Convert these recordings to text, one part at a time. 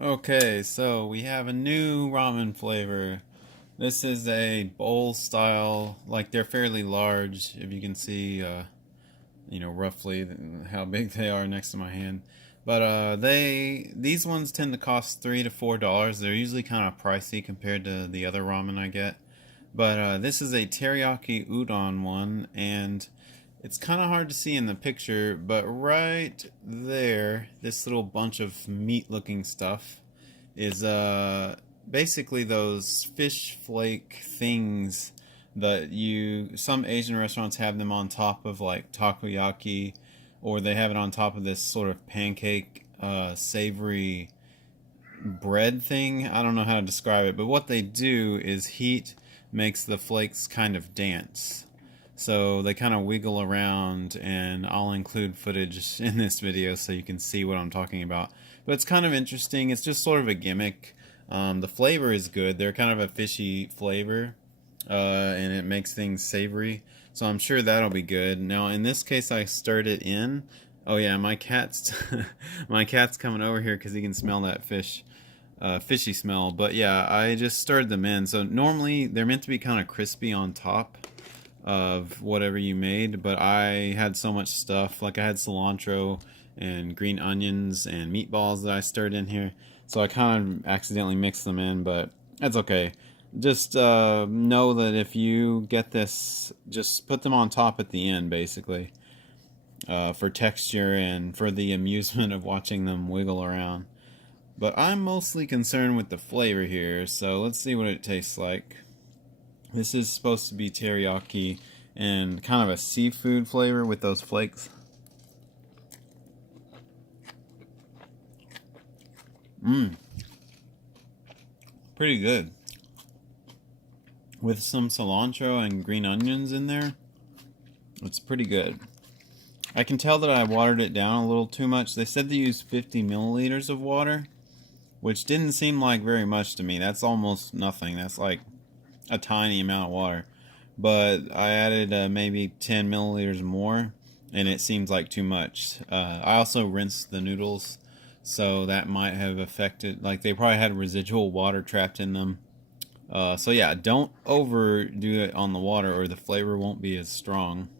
Okay, so we have a new ramen flavor. This is a bowl style, like they're fairly large, if you can see, roughly how big they are next to my hand. But these ones tend to cost $3 to $4. They're usually kind of pricey compared to the other ramen I get. But this is a teriyaki udon one, and it's kind of hard to see in the picture, but right there, this little bunch of meat-looking stuff is basically those fish flake things that some Asian restaurants have them on top of like takoyaki, or they have it on top of this sort of pancake savory bread thing. I don't know how to describe it, but what they do is heat makes the flakes kind of dance. So they kind of wiggle around, and I'll include footage in this video so you can see what I'm talking about. But it's kind of interesting. It's just sort of a gimmick. The flavor is good. They're kind of a fishy flavor, and it makes things savory. So I'm sure that'll be good. Now, in this case, I stirred it in. Oh yeah, my cat's my cat's coming over here because he can smell that fishy smell. But yeah, I just stirred them in. So normally they're meant to be kind of crispy on top of whatever you made, but I had so much stuff. Like I had cilantro and green onions and meatballs that I stirred in here, so I kind of accidentally mixed them in, but that's okay. Just know that if you get this, just put them on top at the end, basically, for texture and for the amusement of watching them wiggle around. But I'm mostly concerned with the flavor here, so let's see what it tastes like. This is supposed to be teriyaki and kind of a seafood flavor with those flakes. Mmm, pretty good. With some cilantro and green onions in there, it's pretty good. I can tell that I watered it down a little too much. They said to use 50 milliliters of water, which didn't seem like very much to me. That's almost nothing. That's like a tiny amount of water. But I added maybe 10 milliliters more, and it seems like too much. I also rinsed the noodles, so that might have affected, like they probably had residual water trapped in them. So yeah, don't overdo it on the water or the flavor won't be as strong.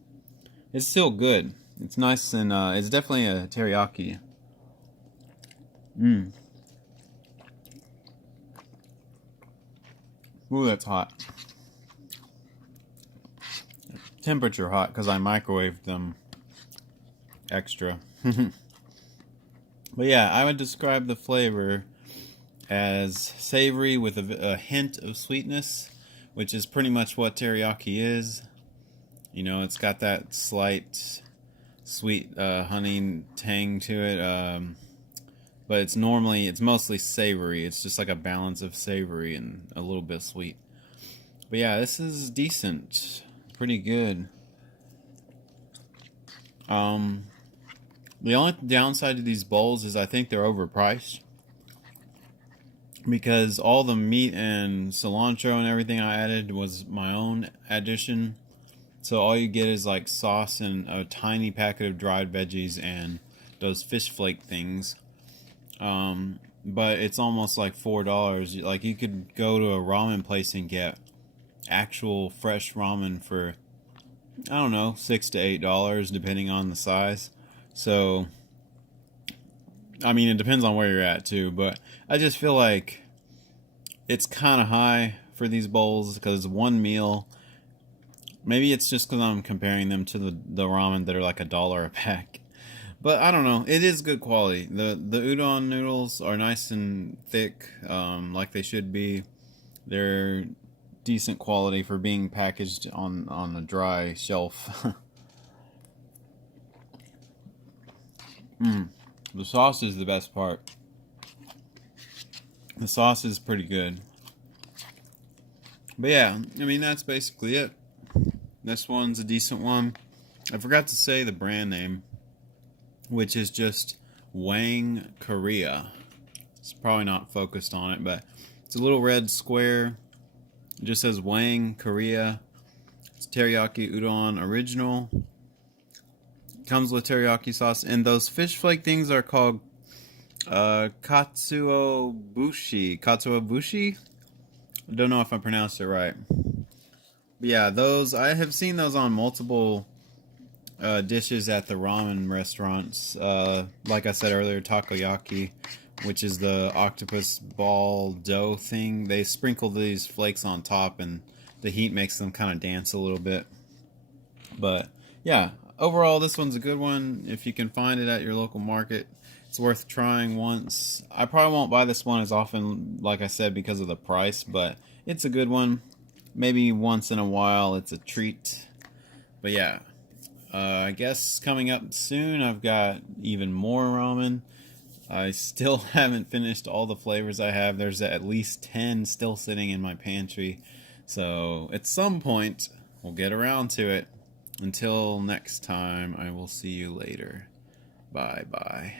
It's still good. It's nice, and it's definitely a teriyaki. Mmm. Ooh, that's hot. Temperature hot because I microwaved them extra. But yeah, I would describe the flavor as savory with a hint of sweetness, which is pretty much what teriyaki is. You know, it's got that slight sweet honey tang to it, but it's mostly savory. It's just like a balance of savory and a little bit sweet. But yeah, this is decent, pretty good. The only downside to these bowls is I think they're overpriced, because all the meat and cilantro and everything I added was my own addition. So all you get is like sauce and a tiny packet of dried veggies and those fish flake things. But it's almost like $4. Like you could go to a ramen place and get actual fresh ramen for, I don't know, $6 to $8 depending on the size. So I mean, it depends on where you're at too, but I just feel like it's kind of high for these bowls because one meal. Maybe it's just because I'm comparing them to the ramen that are like $1 a pack. But I don't know. It is good quality. The udon noodles are nice and thick, like they should be. They're decent quality for being packaged on a dry shelf. Mm. The sauce is the best part. The sauce is pretty good. But yeah, I mean, that's basically it. This one's a decent one. I forgot to say the brand name, which is just Wang Korea. It's probably not focused on it, but it's a little red square. It just says Wang Korea. It's teriyaki udon original. Comes with teriyaki sauce, and those fish flake things are called Katsuo Bushi. Katsuo Bushi? I don't know if I pronounced it right. But yeah, those I have seen those on multiple dishes at the ramen restaurants. Like I said earlier, takoyaki, which is the octopus ball dough thing. They sprinkle these flakes on top, and the heat makes them kind of dance a little bit. But yeah, overall, this one's a good one. If you can find it at your local market, it's worth trying once. I probably won't buy this one as often, like I said, because of the price, but it's a good one. Maybe once in a while, it's a treat. But yeah, I guess coming up soon, I've got even more ramen. I still haven't finished all the flavors I have. There's at least 10 still sitting in my pantry. So at some point, we'll get around to it. Until next time, I will see you later. Bye bye.